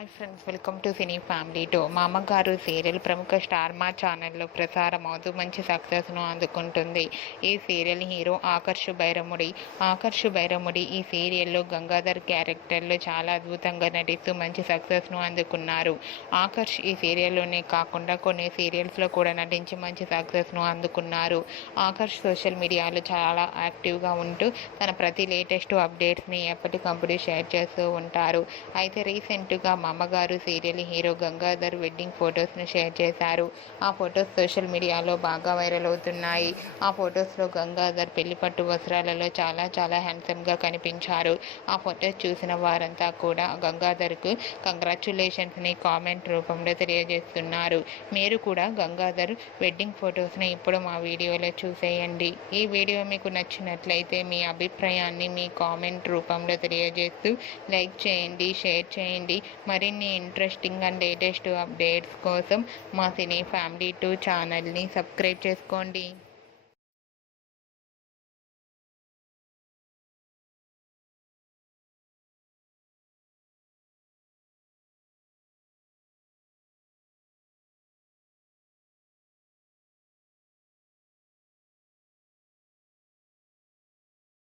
Hi friends, welcome to cine family two. మా అమ్మగారు serial ప్రముఖ స్టార్ మా ఛానల్లో ప్రసారం అవుతూ మంచి సక్సెస్ను అందుకుంటుంది. ఈ సీరియల్ హీరో ఆకర్షు బైరముడి ఈ సీరియల్లో గంగాధర్ క్యారెక్టర్లో చాలా అద్భుతంగా నటిస్తూ మంచి సక్సెస్ను అందుకున్నారు. ఆకర్ష్ ఈ సీరియల్లోనే కాకుండా కొన్ని సీరియల్స్లో కూడా నటించి మంచి సక్సెస్ను అందుకున్నారు. ఆకర్ష్ సోషల్ మీడియాలో చాలా యాక్టివ్గా ఉంటూ తన ప్రతి లేటెస్ట్ అప్డేట్స్ని ఎప్పటికప్పుడు షేర్ చేస్తూ ఉంటారు. అయితే రీసెంట్గా మా అమ్మగారు సీరియల్ హీరో గంగాధర్ వెడ్డింగ్ ఫొటోస్ను షేర్ చేశారు. ఆ ఫొటోస్ సోషల్ మీడియాలో బాగా వైరల్ అవుతున్నాయి. ఆ ఫొటోస్లో గంగాధర్ పెళ్లిపట్టు వస్త్రాలలో చాలా చాలా హ్యాండ్సమ్గా కనిపించారు. ఆ ఫొటోస్ చూసిన వారంతా కూడా గంగాధర్కు కంగ్రాచ్యులేషన్స్ని కామెంట్ రూపంలో తెలియజేస్తున్నారు. మీరు కూడా గంగాధర్ వెడ్డింగ్ ఫొటోస్ని ఇప్పుడు మా వీడియోలో చూసేయండి. ఈ వీడియో మీకు నచ్చినట్లయితే మీ అభిప్రాయాన్ని మీ కామెంట్ రూపంలో తెలియజేస్తూ లైక్ చేయండి, షేర్ చేయండి. మరిన్ని ఇంట్రెస్టింగ్ అండ్ లేటెస్ట్ అప్డేట్స్ కోసం మా సినీ ఫ్యామిలీ 2 ఛానల్ని సబ్స్క్రైబ్ చేసుకోండి.